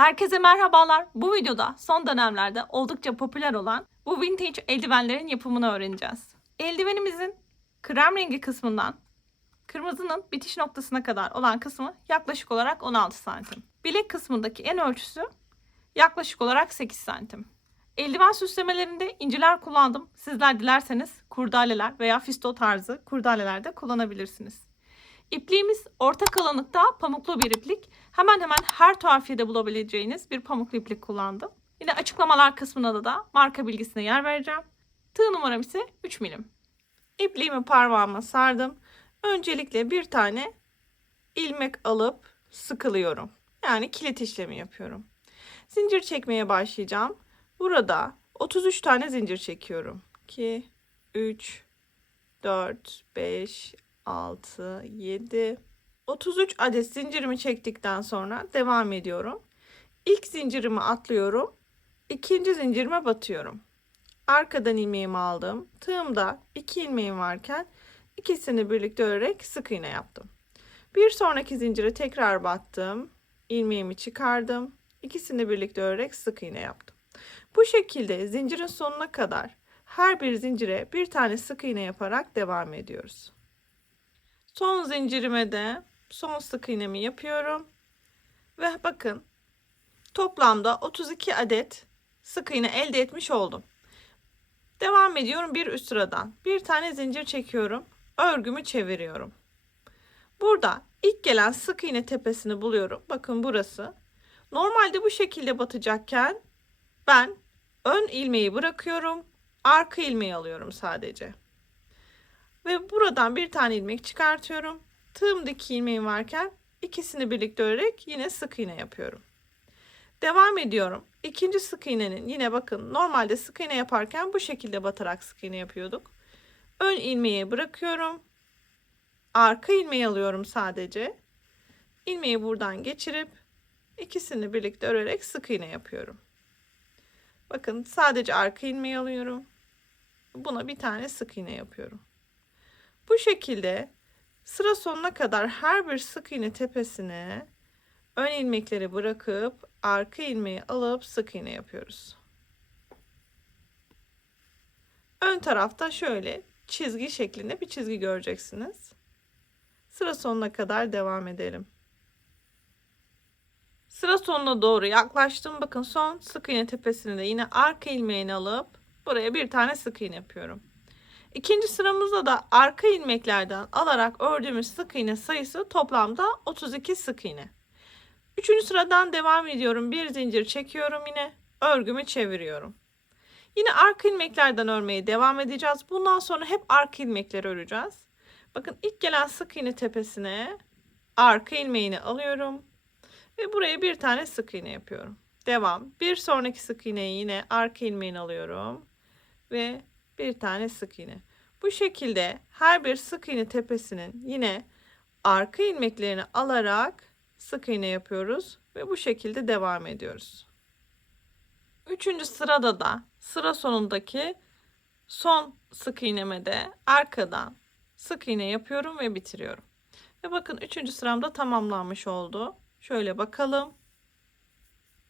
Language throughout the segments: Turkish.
Herkese merhabalar. Bu videoda son dönemlerde oldukça popüler olan bu vintage eldivenlerin yapımını öğreneceğiz. Eldivenimizin krem rengi kısmından kırmızının bitiş noktasına kadar olan kısmı yaklaşık olarak 16 santim. Bilek kısmındaki en ölçüsü yaklaşık olarak 8 santim. Eldiven süslemelerinde inciler kullandım. Sizler dilerseniz kurdaleler veya fisto tarzı kurdaleler de kullanabilirsiniz. İpliğimiz orta kalınlıkta pamuklu bir iplik. Hemen hemen her tuhafiyede bulabileceğiniz bir pamuklu iplik kullandım. Yine açıklamalar kısmına da marka bilgisine yer vereceğim. Tığ numaram ise 3 milim. İpliğimi parmağıma sardım. Öncelikle bir tane ilmek alıp sıkılıyorum. Yani kilit işlemi yapıyorum. Zincir çekmeye başlayacağım. Burada 33 tane zincir çekiyorum. 2, 3, 4, 5, 6, 7, 33 adet zincirimi çektikten sonra devam ediyorum. İlk zincirimi atlıyorum. ikinci zincirime batıyorum. Arkadan ilmeğimi aldım. Tığımda iki ilmeğim varken ikisini birlikte örerek sık iğne yaptım. Bir sonraki zincire tekrar battım. ilmeğimi çıkardım. İkisini birlikte örerek sık iğne yaptım. Bu şekilde zincirin sonuna kadar her bir zincire bir tane sık iğne yaparak devam ediyoruz. Son zincirime de son sık iğnemi yapıyorum. Ve bakın toplamda 32 adet sık iğne elde etmiş oldum. Devam ediyorum bir üst sıradan. Bir tane zincir çekiyorum. Örgümü çeviriyorum. Burada ilk gelen sık iğne tepesini buluyorum. Bakın burası. Normalde bu şekilde batacakken ben ön ilmeği bırakıyorum. Arka ilmeği alıyorum sadece. Ve buradan bir tane ilmek çıkartıyorum. Tığımdaki ilmeğim varken ikisini birlikte örerek yine sık iğne yapıyorum. Devam ediyorum. İkinci sık iğnenin yine bakın normalde sık iğne yaparken bu şekilde batarak sık iğne yapıyorduk. Ön ilmeği bırakıyorum. Arka ilmeği alıyorum sadece. İlmeği buradan geçirip ikisini birlikte örerek sık iğne yapıyorum. Bakın sadece arka ilmeği alıyorum. Buna bir tane sık iğne yapıyorum. Bu şekilde sıra sonuna kadar her bir sık iğne tepesine ön ilmekleri bırakıp arka ilmeği alıp sık iğne yapıyoruz. Ön tarafta şöyle çizgi şeklinde bir çizgi göreceksiniz. Sıra sonuna kadar devam edelim. Sıra sonuna doğru yaklaştım. Bakın son sık iğne tepesine de yine arka ilmeğini alıp buraya bir tane sık iğne yapıyorum. İkinci sıramızda da arka ilmeklerden alarak ördüğümüz sık iğne sayısı toplamda 32 sık iğne. Üçüncü sıradan devam ediyorum. Bir zincir çekiyorum yine. Örgümü çeviriyorum. Yine arka ilmeklerden örmeye devam edeceğiz. Bundan sonra hep arka ilmekleri öreceğiz. Bakın ilk gelen sık iğne tepesine arka ilmeğini alıyorum. Ve buraya bir tane sık iğne yapıyorum. Devam. Bir sonraki sık iğneyi yine arka ilmeğini alıyorum. Ve bir tane sık iğne. Bu şekilde her bir sık iğne tepesinin yine arka ilmeklerini alarak sık iğne yapıyoruz ve bu şekilde devam ediyoruz. Üçüncü sırada da sıra sonundaki son sık iğneme de arkadan sık iğne yapıyorum ve bitiriyorum. Ve bakın üçüncü sıramda tamamlanmış oldu. Şöyle bakalım.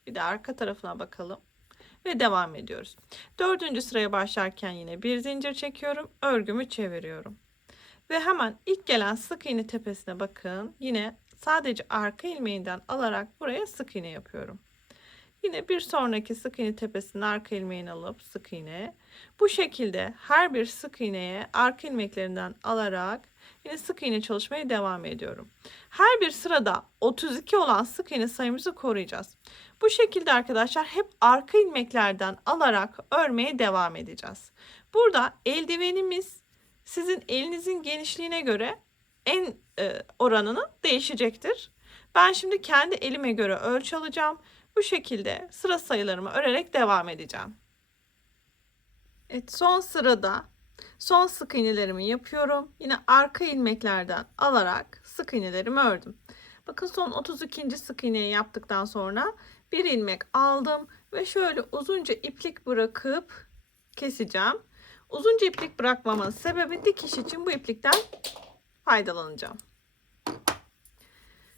Bir de arka tarafına bakalım ve devam ediyoruz. Dördüncü sıraya başlarken yine bir zincir çekiyorum. Örgümü çeviriyorum. Ve hemen ilk gelen sık iğne tepesine bakın. Yine sadece arka ilmeğinden alarak buraya sık iğne yapıyorum. Yine bir sonraki sık iğne tepesinin arka ilmeğini alıp sık iğne. Bu şekilde her bir sık iğneye arka ilmeklerinden alarak yine sık iğne çalışmaya devam ediyorum. Her bir sırada 32 olan sık iğne sayımızı koruyacağız. Bu şekilde arkadaşlar hep arka ilmeklerden alarak örmeye devam edeceğiz. Burada eldivenimiz sizin elinizin genişliğine göre en e, oranını değişecektir. Ben şimdi kendi elime göre ölçü alacağım. Bu şekilde sıra sayılarımı örerek devam edeceğim. Evet son sırada son sık iğnelerimi yapıyorum. Yine arka ilmeklerden alarak sık iğnelerimi ördüm. Bakın son 32. sık iğneyi yaptıktan sonra bir ilmek aldım ve şöyle uzunca iplik bırakıp keseceğim. Uzunca iplik bırakmamın sebebi dikiş için bu iplikten faydalanacağım.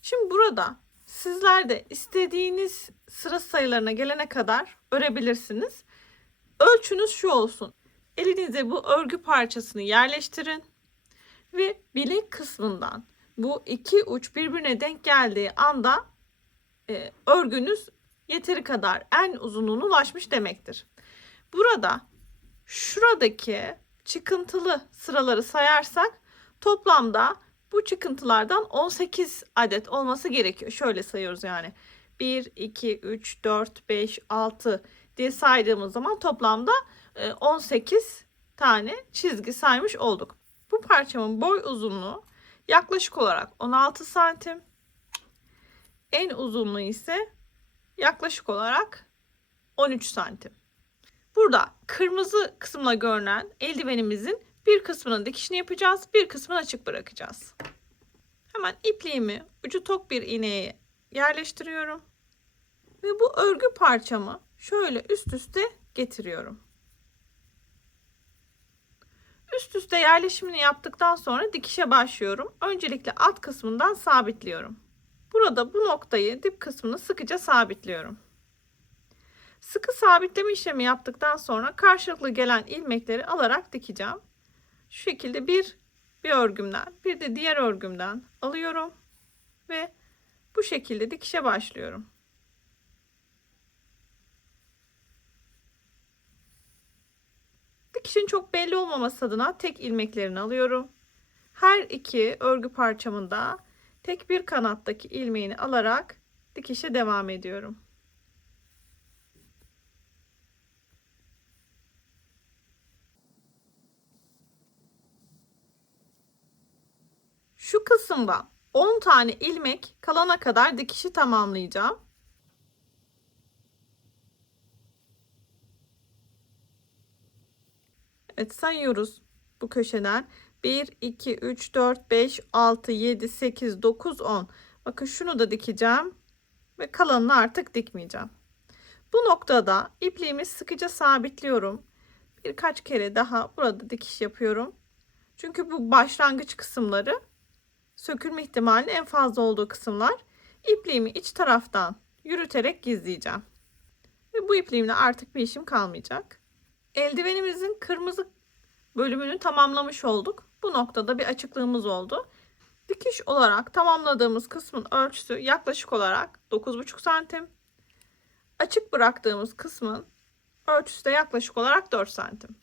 Şimdi burada Sizler de istediğiniz sıra sayılarına gelene kadar örebilirsiniz. Ölçünüz şu olsun. Elinize bu örgü parçasını yerleştirin ve bilek kısmından bu iki uç birbirine denk geldiği anda e, örgünüz yeteri kadar en uzunluğuna ulaşmış demektir. Burada şuradaki çıkıntılı sıraları sayarsak toplamda bu çıkıntılardan 18 adet olması gerekiyor. Şöyle sayıyoruz yani. 1, 2, 3, 4, 5, 6 diye saydığımız zaman toplamda 18 tane çizgi saymış olduk. Bu parçamın boy uzunluğu yaklaşık olarak 16 santim. En uzunluğu ise yaklaşık olarak 13 santim. Burada kırmızı kısımla görünen eldivenimizin bir kısmının dikişini yapacağız, bir kısmını açık bırakacağız. Hemen ipliğimi ucu tok bir iğneye yerleştiriyorum. Ve bu örgü parçamı şöyle üst üste getiriyorum. Üst üste yerleşimini yaptıktan sonra dikişe başlıyorum. Öncelikle alt kısmından sabitliyorum. Burada bu noktayı dip kısmını sıkıca sabitliyorum. Sıkı sabitleme işlemi yaptıktan sonra karşılıklı gelen ilmekleri alarak dikeceğim. Şu şekilde bir bir örgümden bir de diğer örgümden alıyorum ve bu şekilde dikişe başlıyorum. Dikişin çok belli olmaması adına tek ilmeklerini alıyorum. Her iki örgü parçamında tek bir kanattaki ilmeğini alarak dikişe devam ediyorum. Şu kısımda 10 tane ilmek kalana kadar dikişi tamamlayacağım. Evet sayıyoruz bu köşeden. 1, 2, 3, 4, 5, 6, 7, 8, 9, 10. Bakın şunu da dikeceğim. Ve kalanını artık dikmeyeceğim. Bu noktada ipliğimi sıkıca sabitliyorum. Birkaç kere daha burada dikiş yapıyorum. Çünkü bu başlangıç kısımları sökülme ihtimali en fazla olduğu kısımlar. İpliğimi iç taraftan yürüterek gizleyeceğim. Ve bu ipliğimle artık bir işim kalmayacak. Eldivenimizin kırmızı bölümünü tamamlamış olduk. Bu noktada bir açıklığımız oldu. Dikiş olarak tamamladığımız kısmın ölçüsü yaklaşık olarak 9,5 santim. Açık bıraktığımız kısmın ölçüsü de yaklaşık olarak 4 santim.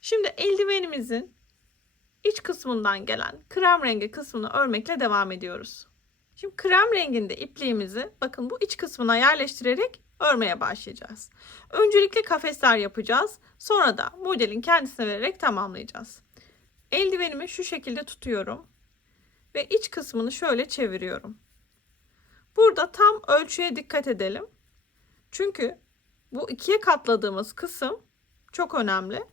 Şimdi eldivenimizin iç kısmından gelen krem rengi kısmını örmekle devam ediyoruz. Şimdi krem renginde ipliğimizi bakın bu iç kısmına yerleştirerek örmeye başlayacağız. Öncelikle kafesler yapacağız. Sonra da modelin kendisine vererek tamamlayacağız. Eldivenimi şu şekilde tutuyorum. Ve iç kısmını şöyle çeviriyorum. Burada tam ölçüye dikkat edelim. Çünkü bu ikiye katladığımız kısım çok önemli.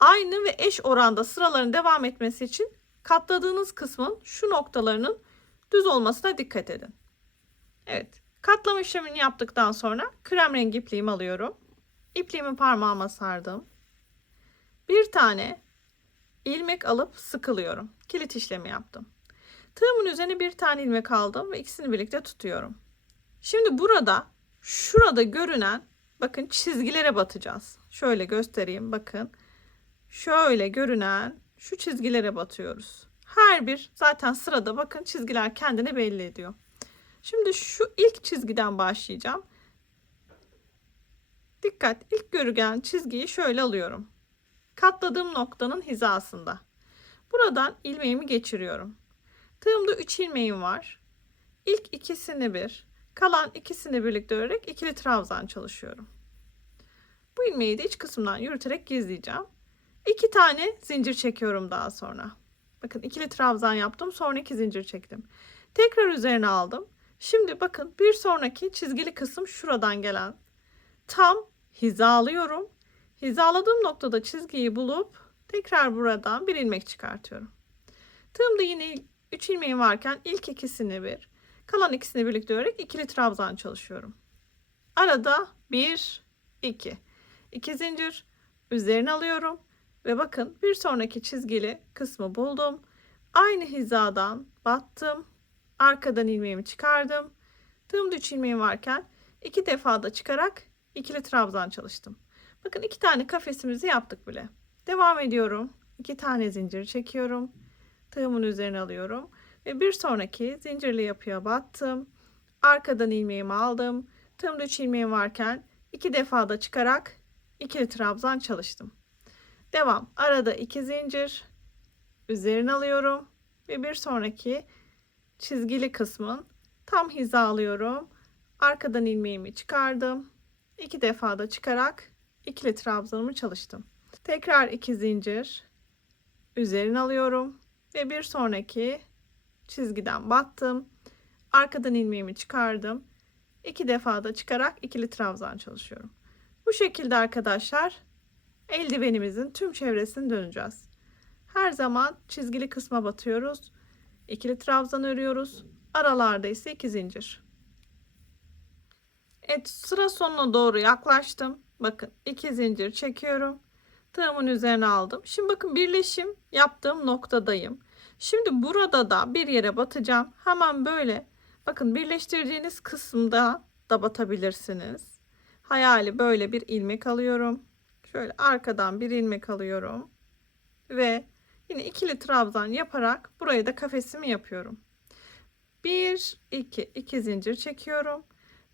Aynı ve eş oranda sıraların devam etmesi için katladığınız kısmın şu noktalarının düz olmasına dikkat edin. Evet. Katlama işlemini yaptıktan sonra krem rengi ipliğimi alıyorum. İpliğimi parmağıma sardım. Bir tane ilmek alıp sıkılıyorum. Kilit işlemi yaptım. Tığımın üzerine bir tane ilmek aldım ve ikisini birlikte tutuyorum. Şimdi burada şurada görünen bakın çizgilere batacağız. Şöyle göstereyim bakın. Şöyle görünen şu çizgilere batıyoruz. Her bir zaten sırada bakın çizgiler kendini belli ediyor. Şimdi şu ilk çizgiden başlayacağım. Dikkat ilk görünen çizgiyi şöyle alıyorum. Katladığım noktanın hizasında. Buradan ilmeğimi geçiriyorum. Tığımda 3 ilmeğim var. İlk ikisini bir, kalan ikisini birlikte örerek ikili trabzan çalışıyorum. Bu ilmeği de iç kısımdan yürüterek gizleyeceğim. İki tane zincir çekiyorum daha sonra. Bakın ikili trabzan yaptım. Sonra iki zincir çektim. Tekrar üzerine aldım. Şimdi bakın bir sonraki çizgili kısım şuradan gelen. Tam hizalıyorum. Hizaladığım noktada çizgiyi bulup tekrar buradan bir ilmek çıkartıyorum. Tığımda yine 3 ilmeğim varken ilk ikisini bir, kalan ikisini birlikte örerek ikili trabzan çalışıyorum. Arada 1 2 2 zincir üzerine alıyorum ve bakın bir sonraki çizgili kısmı buldum. Aynı hizadan battım Arkadan ilmeğimi çıkardım. Tığımda 3 ilmeğim varken iki defa da çıkarak ikili trabzan çalıştım. Bakın iki tane kafesimizi yaptık bile. Devam ediyorum. İki tane zincir çekiyorum. Tığımın üzerine alıyorum. Ve bir sonraki zincirli yapıya battım. Arkadan ilmeğimi aldım. Tığımda 3 ilmeğim varken iki defa da çıkarak ikili trabzan çalıştım. Devam. Arada iki zincir. Üzerine alıyorum. Ve bir sonraki çizgili kısmın tam hizalıyorum. Arkadan ilmeğimi çıkardım. İki defa da çıkarak ikili trabzanımı çalıştım. Tekrar iki zincir. Üzerine alıyorum. Ve bir sonraki çizgiden battım. Arkadan ilmeğimi çıkardım. İki defa da çıkarak ikili trabzan çalışıyorum. Bu şekilde arkadaşlar eldivenimizin tüm çevresini döneceğiz. Her zaman çizgili kısma batıyoruz. İkili trabzan örüyoruz. Aralarda ise iki zincir. Evet sıra sonuna doğru yaklaştım. Bakın iki zincir çekiyorum. Tığımın üzerine aldım. Şimdi bakın birleşim yaptığım noktadayım. Şimdi burada da bir yere batacağım. Hemen böyle bakın birleştirdiğiniz kısımda da batabilirsiniz. Hayali böyle bir ilmek alıyorum. Şöyle arkadan bir ilmek alıyorum. Ve yine ikili trabzan yaparak burayı da kafesimi yapıyorum. 1 2 2 zincir çekiyorum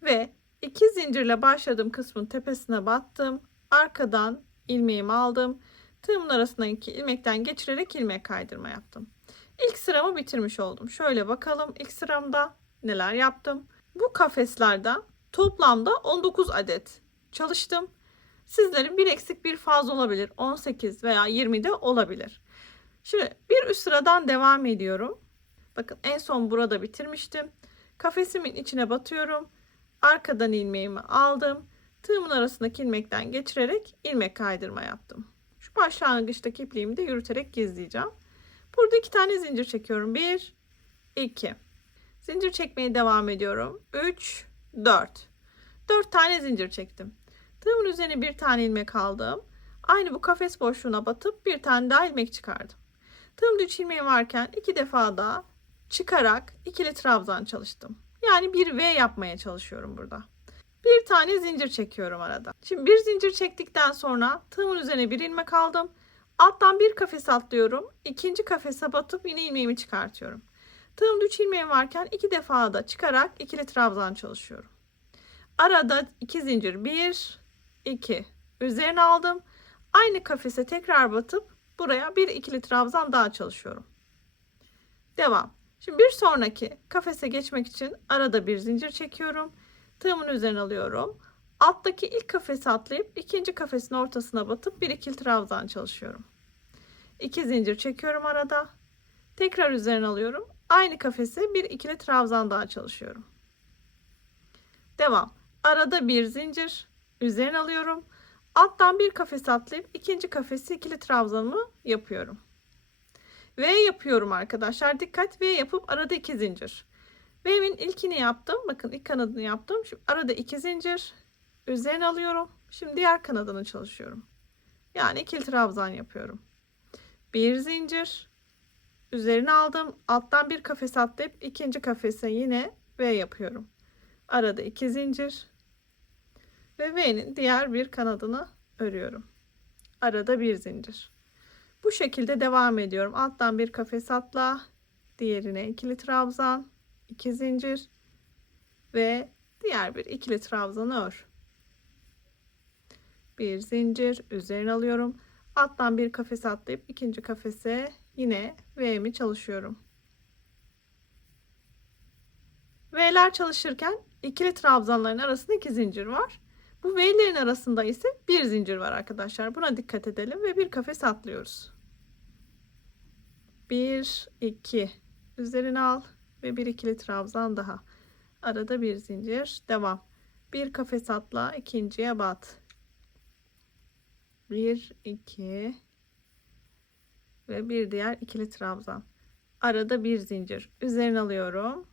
ve 2 zincirle başladığım kısmın tepesine battım. Arkadan ilmeğimi aldım. Tığımın arasındaki ilmekten geçirerek ilmek kaydırma yaptım. İlk sıramı bitirmiş oldum. Şöyle bakalım ilk sıramda neler yaptım. Bu kafeslerden toplamda 19 adet çalıştım. Sizlerin bir eksik bir fazla olabilir. 18 veya 20 de olabilir. Şimdi bir üst sıradan devam ediyorum. Bakın en son burada bitirmiştim. Kafesimin içine batıyorum. Arkadan ilmeğimi aldım. Tığımın arasındaki ilmekten geçirerek ilmek kaydırma yaptım. Şu başlangıçtaki ipliğimi de yürüterek gizleyeceğim. Burada iki tane zincir çekiyorum. 1 2 Zincir çekmeye devam ediyorum. 3 4 4 tane zincir çektim. Tığımın üzerine bir tane ilmek aldım. Aynı bu kafes boşluğuna batıp bir tane daha ilmek çıkardım. Tığımda 3 ilmeğim varken iki defa da çıkarak ikili trabzan çalıştım. Yani bir V yapmaya çalışıyorum burada. Bir tane zincir çekiyorum arada. Şimdi bir zincir çektikten sonra tığımın üzerine bir ilmek aldım. Alttan bir kafes atlıyorum. İkinci kafese batıp yine ilmeğimi çıkartıyorum. Tığımda 3 ilmeğim varken iki defa da çıkarak ikili trabzan çalışıyorum. Arada iki zincir 1 2 üzerine aldım. Aynı kafese tekrar batıp buraya bir ikili trabzan daha çalışıyorum. Devam. Şimdi bir sonraki kafese geçmek için arada bir zincir çekiyorum. Tığımın üzerine alıyorum. Alttaki ilk kafese atlayıp ikinci kafesin ortasına batıp bir ikili trabzan çalışıyorum. İki zincir çekiyorum arada. Tekrar üzerine alıyorum. Aynı kafese bir ikili trabzan daha çalışıyorum. Devam. Arada bir zincir. Üzerine alıyorum. Alttan bir kafes atlayıp ikinci kafesi ikili trabzanımı yapıyorum. V yapıyorum arkadaşlar. Dikkat V yapıp arada iki zincir. V'min ilkini yaptım. Bakın ilk kanadını yaptım. Şimdi arada iki zincir. Üzerine alıyorum. Şimdi diğer kanadını çalışıyorum. Yani ikili trabzan yapıyorum. Bir zincir. Üzerine aldım. Alttan bir kafes atlayıp ikinci kafese yine V yapıyorum. Arada iki zincir. Ve V'nin diğer bir kanadını örüyorum. Arada bir zincir. Bu şekilde devam ediyorum. Alttan bir kafes atla, diğerine ikili trabzan, iki zincir ve diğer bir ikili trabzanı ör. Bir zincir üzerine alıyorum. Alttan bir kafes atlayıp ikinci kafese yine V'mi çalışıyorum. V'ler çalışırken ikili trabzanların arasında iki zincir var. Bu V'lerin arasında ise bir zincir var arkadaşlar. Buna dikkat edelim ve bir kafes atlıyoruz. 1 2 üzerine al ve bir ikili trabzan daha. Arada bir zincir. Devam. Bir kafes atla, ikinciye bat. 1 2 ve bir diğer ikili trabzan. Arada bir zincir. Üzerine alıyorum.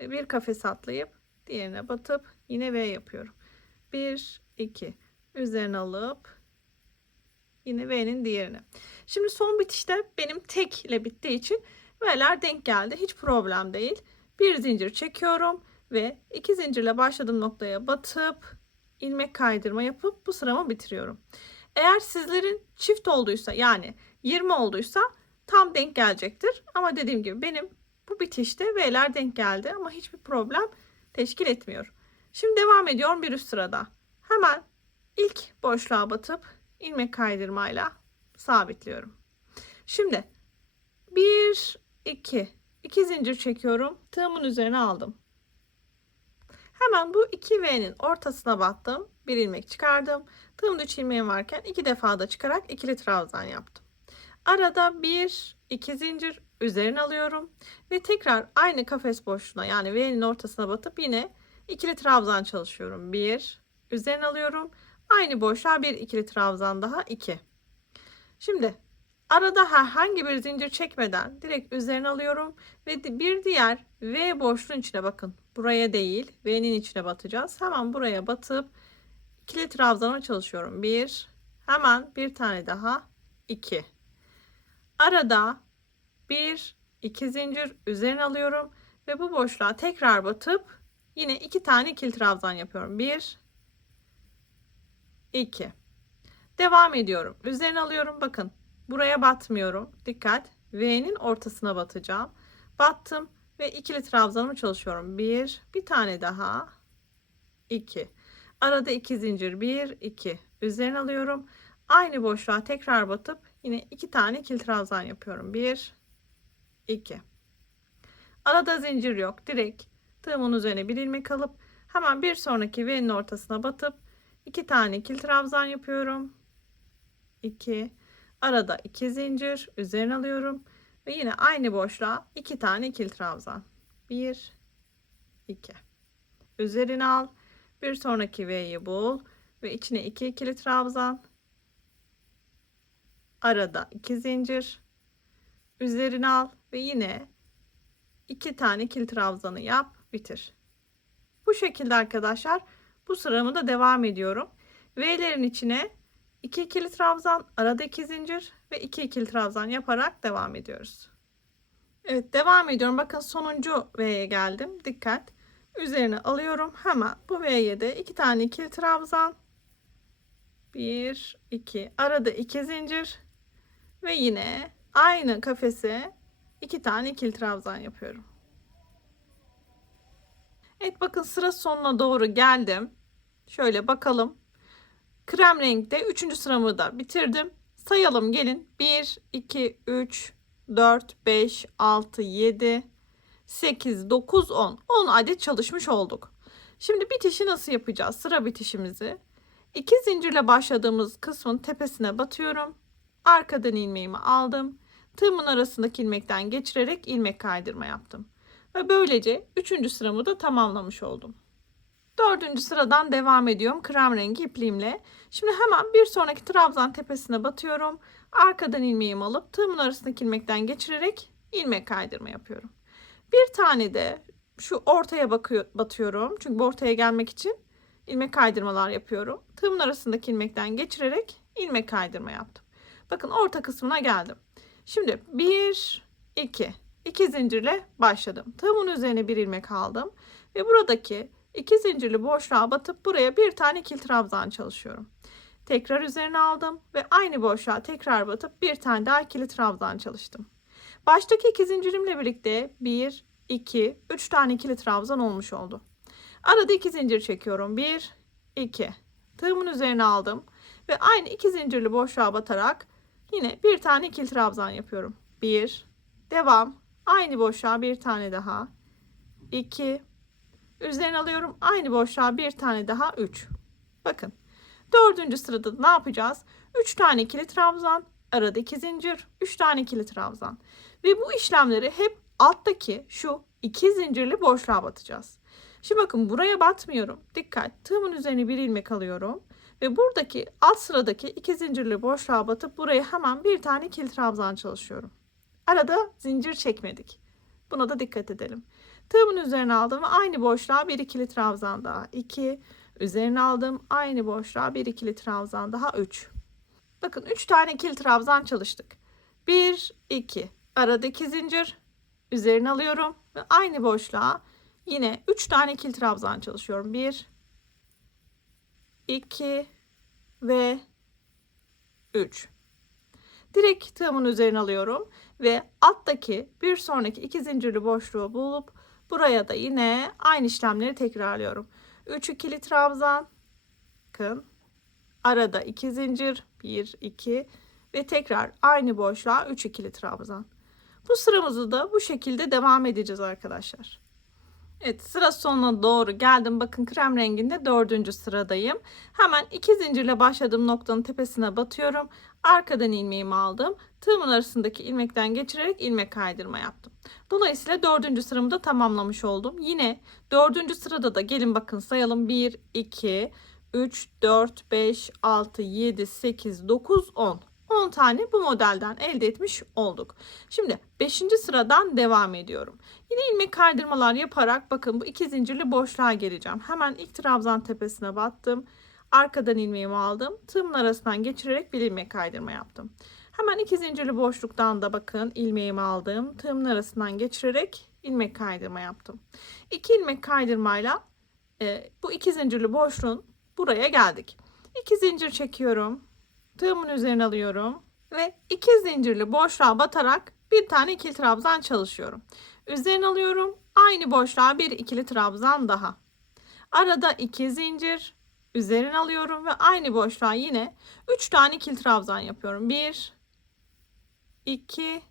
Ve bir kafes atlayıp diğerine batıp yine V yapıyorum. 1 2 üzerine alıp yine V'nin diğerine. Şimdi son bitişte benim tek ile bittiği için V'ler denk geldi. Hiç problem değil. Bir zincir çekiyorum ve iki zincirle başladığım noktaya batıp ilmek kaydırma yapıp bu sıramı bitiriyorum. Eğer sizlerin çift olduysa yani 20 olduysa tam denk gelecektir. Ama dediğim gibi benim bu bitişte V'ler denk geldi ama hiçbir problem teşkil etmiyor. Şimdi devam ediyorum bir üst sırada. Hemen ilk boşluğa batıp ilmek kaydırmayla sabitliyorum. Şimdi 1 2 2 zincir çekiyorum. Tığımın üzerine aldım. Hemen bu 2V'nin ortasına battım. Bir ilmek çıkardım. Tığımda 3 ilmeğim varken iki defa da çıkarak ikili trabzan yaptım. Arada 1 2 zincir üzerine alıyorum ve tekrar aynı kafes boşluğuna yani V'nin ortasına batıp yine ikili trabzan çalışıyorum. 1 üzerine alıyorum. Aynı boşluğa bir ikili trabzan daha 2. Şimdi arada herhangi bir zincir çekmeden direkt üzerine alıyorum ve bir diğer V boşluğun içine bakın. Buraya değil, V'nin içine batacağız. Hemen buraya batıp ikili trabzana çalışıyorum. 1 hemen bir tane daha 2. Arada 1 2 zincir üzerine alıyorum ve bu boşluğa tekrar batıp yine iki tane ikili trabzan yapıyorum. 1 2 Devam ediyorum. Üzerine alıyorum. Bakın buraya batmıyorum. Dikkat. V'nin ortasına batacağım. Battım ve ikili trabzanımı çalışıyorum. Bir, bir tane daha. 2. Arada iki zincir. 1, 2. Üzerine alıyorum. Aynı boşluğa tekrar batıp yine iki tane ikili trabzan yapıyorum. 1, 2. Arada zincir yok. Direkt tığımın üzerine bir ilmek alıp hemen bir sonraki V'nin ortasına batıp iki tane ikili trabzan yapıyorum. 2 arada 2 zincir üzerine alıyorum ve yine aynı boşluğa 2 tane ikili trabzan. 1 2 üzerine al. Bir sonraki V'yi bul ve içine 2 ikili trabzan. Arada 2 zincir. Üzerine al ve yine 2 tane ikili trabzanı yap bitir bu şekilde arkadaşlar bu sıramı da devam ediyorum V'lerin içine 2 ikili trabzan, arada 2 zincir ve 2 ikili trabzan yaparak devam ediyoruz. Evet devam ediyorum. Bakın sonuncu V'ye geldim. Dikkat. Üzerine alıyorum. Hemen bu V'ye de 2 tane ikili trabzan. 1 2 arada 2 zincir ve yine aynı kafese 2 tane ikili trabzan yapıyorum. Evet bakın sıra sonuna doğru geldim. Şöyle bakalım. Krem renkte 3. sıramı da bitirdim. Sayalım gelin. 1, 2, 3, 4, 5, 6, 7, 8, 9, 10. 10 adet çalışmış olduk. Şimdi bitişi nasıl yapacağız? Sıra bitişimizi. 2 zincirle başladığımız kısmın tepesine batıyorum. Arkadan ilmeğimi aldım. Tığımın arasındaki ilmekten geçirerek ilmek kaydırma yaptım. Ve böylece 3. sıramı da tamamlamış oldum. Dördüncü sıradan devam ediyorum krem rengi ipliğimle. Şimdi hemen bir sonraki trabzan tepesine batıyorum. Arkadan ilmeğimi alıp tığımın arasındaki ilmekten geçirerek ilmek kaydırma yapıyorum. Bir tane de şu ortaya bakıyor, batıyorum. Çünkü bu ortaya gelmek için ilmek kaydırmalar yapıyorum. Tığımın arasındaki ilmekten geçirerek ilmek kaydırma yaptım. Bakın orta kısmına geldim. Şimdi 1 2 2 zincirle başladım. Tığımın üzerine bir ilmek aldım ve buradaki İki zincirli boşluğa batıp buraya bir tane kil trabzan çalışıyorum. Tekrar üzerine aldım ve aynı boşluğa tekrar batıp bir tane daha ikili trabzan çalıştım. Baştaki iki zincirimle birlikte 1, 2, 3 tane ikili trabzan olmuş oldu. Arada iki zincir çekiyorum. 1, 2. Tığımın üzerine aldım ve aynı iki zincirli boşluğa batarak yine bir tane ikili trabzan yapıyorum. 1, devam. Aynı boşluğa bir tane daha. 2, Üzerine alıyorum. Aynı boşluğa bir tane daha 3. Bakın. Dördüncü sırada ne yapacağız? 3 tane ikili trabzan. Arada 2 zincir. 3 tane ikili trabzan. Ve bu işlemleri hep alttaki şu iki zincirli boşluğa batacağız. Şimdi bakın buraya batmıyorum. Dikkat. Tığımın üzerine bir ilmek alıyorum. Ve buradaki alt sıradaki iki zincirli boşluğa batıp buraya hemen bir tane ikili trabzan çalışıyorum. Arada zincir çekmedik. Buna da dikkat edelim. Tığımın üzerine aldım ve aynı boşluğa bir ikili trabzan daha 2 üzerine aldım aynı boşluğa bir ikili trabzan daha 3 bakın 3 tane ikili trabzan çalıştık 1 2 aradaki zincir Üzerine alıyorum ve aynı boşluğa yine 3 tane ikili trabzan çalışıyorum. 1 2 ve 3. Direkt tığımın üzerine alıyorum ve alttaki bir sonraki iki zincirli boşluğu bulup buraya da yine aynı işlemleri tekrarlıyorum. 3 ikili trabzan bakın arada 2 zincir 1 2 ve tekrar aynı boşluğa 3 ikili trabzan. Bu sıramızı da bu şekilde devam edeceğiz arkadaşlar. Evet sıra sonuna doğru geldim. Bakın krem renginde dördüncü sıradayım. Hemen iki zincirle başladığım noktanın tepesine batıyorum. Arkadan ilmeğimi aldım. Tığımın arasındaki ilmekten geçirerek ilmek kaydırma yaptım. Dolayısıyla dördüncü sıramı da tamamlamış oldum. Yine dördüncü sırada da gelin bakın sayalım. 1, 2, 3, 4, 5, 6, 7, 8, 9, 10. 10 tane bu modelden elde etmiş olduk. Şimdi 5. sıradan devam ediyorum. Yine ilmek kaydırmalar yaparak bakın bu iki zincirli boşluğa geleceğim. Hemen ilk trabzan tepesine battım. Arkadan ilmeğimi aldım. Tığımın arasından geçirerek bir ilmek kaydırma yaptım. Hemen iki zincirli boşluktan da bakın ilmeğimi aldım. Tığımın arasından geçirerek ilmek kaydırma yaptım. İki ilmek kaydırmayla e, bu iki zincirli boşluğun buraya geldik. İki zincir çekiyorum. Tığımın üzerine alıyorum ve iki zincirli boşluğa batarak bir tane ikili trabzan çalışıyorum. Üzerine alıyorum. Aynı boşluğa bir ikili trabzan daha. Arada iki zincir üzerine alıyorum ve aynı boşluğa yine 3 tane ikili trabzan yapıyorum. 1 2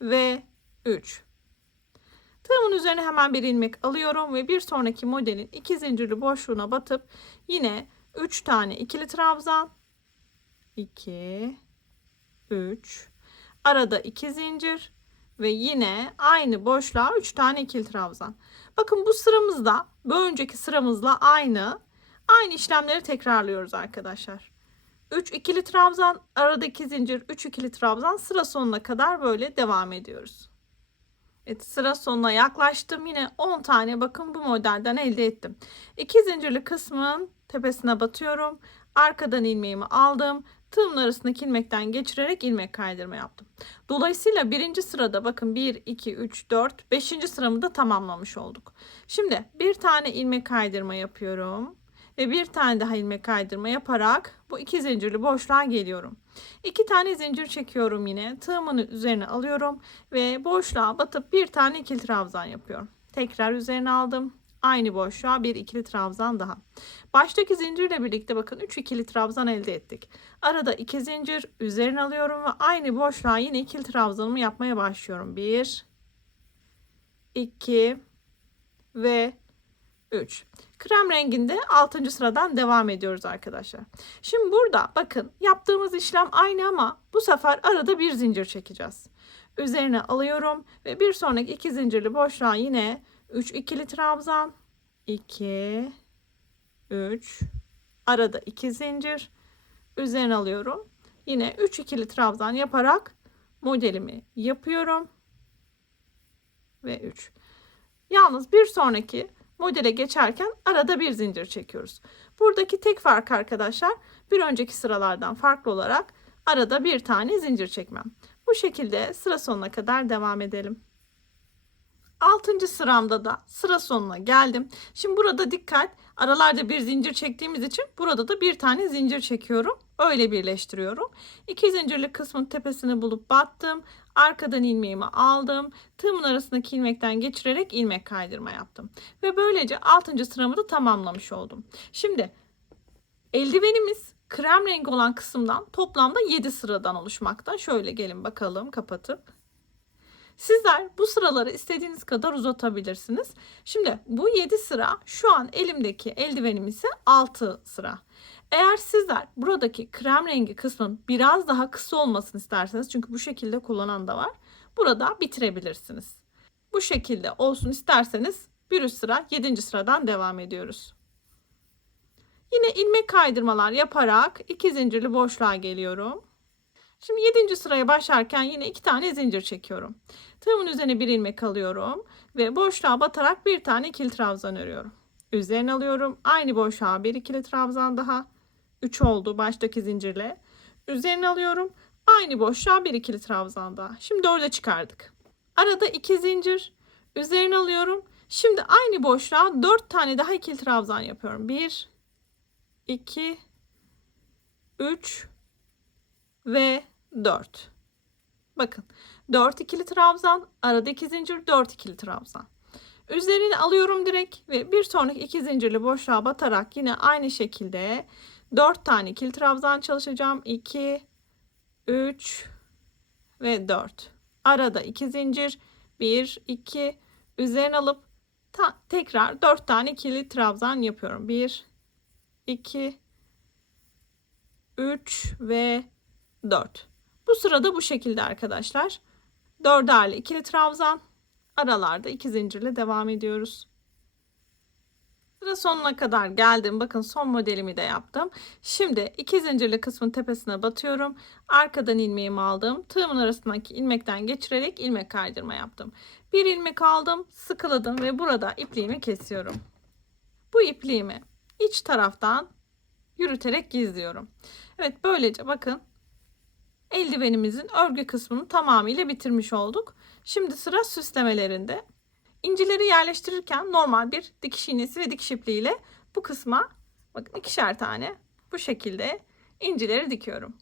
ve 3. Tığımın üzerine hemen bir ilmek alıyorum ve bir sonraki modelin iki zincirli boşluğuna batıp yine 3 tane ikili trabzan 2 3 arada 2 zincir ve yine aynı boşluğa 3 tane ikili trabzan. Bakın bu sıramızda bir önceki sıramızla aynı aynı işlemleri tekrarlıyoruz arkadaşlar. 3 ikili trabzan, aradaki zincir 3 ikili trabzan sıra sonuna kadar böyle devam ediyoruz. Evet, sıra sonuna yaklaştım. Yine 10 tane bakın bu modelden elde ettim. 2 zincirli kısmın tepesine batıyorum. Arkadan ilmeğimi aldım. Tığımın arasındaki ilmekten geçirerek ilmek kaydırma yaptım. Dolayısıyla birinci sırada bakın 1, 2, 3, 4, 5. sıramı da tamamlamış olduk. Şimdi bir tane ilmek kaydırma yapıyorum. Ve bir tane daha ilmek kaydırma yaparak bu iki zincirli boşluğa geliyorum. İki tane zincir çekiyorum yine. Tığımın üzerine alıyorum ve boşluğa batıp bir tane ikili trabzan yapıyorum. Tekrar üzerine aldım. Aynı boşluğa bir ikili trabzan daha. Baştaki zincirle birlikte bakın 3 ikili trabzan elde ettik. Arada 2 zincir üzerine alıyorum ve aynı boşluğa yine ikili trabzanımı yapmaya başlıyorum. 1 2 ve 3. Krem renginde 6. sıradan devam ediyoruz arkadaşlar. Şimdi burada bakın yaptığımız işlem aynı ama bu sefer arada bir zincir çekeceğiz. Üzerine alıyorum ve bir sonraki iki zincirli boşluğa yine 3 ikili trabzan 2 3 arada 2 zincir üzerine alıyorum. Yine 3 ikili trabzan yaparak modelimi yapıyorum. Ve 3. Yalnız bir sonraki modele geçerken arada bir zincir çekiyoruz. Buradaki tek fark arkadaşlar bir önceki sıralardan farklı olarak arada bir tane zincir çekmem. Bu şekilde sıra sonuna kadar devam edelim. 6. sıramda da sıra sonuna geldim. Şimdi burada dikkat aralarda bir zincir çektiğimiz için burada da bir tane zincir çekiyorum. Öyle birleştiriyorum. İki zincirli kısmın tepesini bulup battım. Arkadan ilmeğimi aldım. Tığımın arasındaki ilmekten geçirerek ilmek kaydırma yaptım. Ve böylece 6. sıramı da tamamlamış oldum. Şimdi eldivenimiz krem rengi olan kısımdan toplamda 7 sıradan oluşmakta. Şöyle gelin bakalım kapatıp. Sizler bu sıraları istediğiniz kadar uzatabilirsiniz. Şimdi bu 7 sıra şu an elimdeki eldivenim ise 6 sıra. Eğer sizler buradaki krem rengi kısmın biraz daha kısa olmasını isterseniz çünkü bu şekilde kullanan da var. Burada bitirebilirsiniz. Bu şekilde olsun isterseniz bir üst sıra 7. sıradan devam ediyoruz. Yine ilmek kaydırmalar yaparak iki zincirli boşluğa geliyorum. Şimdi 7. sıraya başlarken yine iki tane zincir çekiyorum. Tığımın üzerine bir ilmek alıyorum ve boşluğa batarak bir tane ikili trabzan örüyorum. Üzerine alıyorum. Aynı boşluğa bir ikili trabzan daha. 3 oldu baştaki zincirle. Üzerine alıyorum. Aynı boşluğa bir ikili trabzan daha. Şimdi 4'e çıkardık. Arada iki zincir. Üzerine alıyorum. Şimdi aynı boşluğa 4 tane daha ikili trabzan yapıyorum. 1 2 3 ve 4. Bakın 4 ikili trabzan, arada 2 zincir, 4 ikili trabzan. Üzerine alıyorum direkt ve bir sonraki iki zincirli boşluğa batarak yine aynı şekilde 4 tane ikili trabzan çalışacağım. 2 3 ve 4. Arada 2 zincir, 1 2 üzerine alıp tekrar 4 tane ikili trabzan yapıyorum. 1 2 3 ve 4. Bu sırada bu şekilde arkadaşlar. Dörderli ikili trabzan, aralarda iki zincirle devam ediyoruz. Sıra sonuna kadar geldim. Bakın son modelimi de yaptım. Şimdi iki zincirli kısmın tepesine batıyorum. Arkadan ilmeğimi aldım. Tığımın arasındaki ilmekten geçirerek ilmek kaydırma yaptım. Bir ilmek aldım, sıkıladım ve burada ipliğimi kesiyorum. Bu ipliğimi iç taraftan yürüterek gizliyorum. Evet böylece bakın eldivenimizin örgü kısmını tamamıyla bitirmiş olduk. Şimdi sıra süslemelerinde. İncileri yerleştirirken normal bir dikiş iğnesi ve dikiş ipliğiyle bu kısma bakın ikişer tane bu şekilde incileri dikiyorum.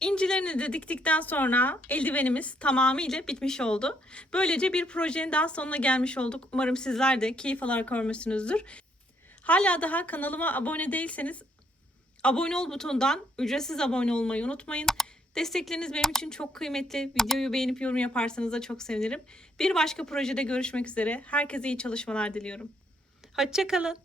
İncilerini de diktikten sonra eldivenimiz tamamıyla bitmiş oldu. Böylece bir projenin daha sonuna gelmiş olduk. Umarım sizler de keyif alarak görmüşsünüzdür. Hala daha kanalıma abone değilseniz abone ol butonundan ücretsiz abone olmayı unutmayın. Destekleriniz benim için çok kıymetli. Videoyu beğenip yorum yaparsanız da çok sevinirim. Bir başka projede görüşmek üzere. Herkese iyi çalışmalar diliyorum. Hoşçakalın.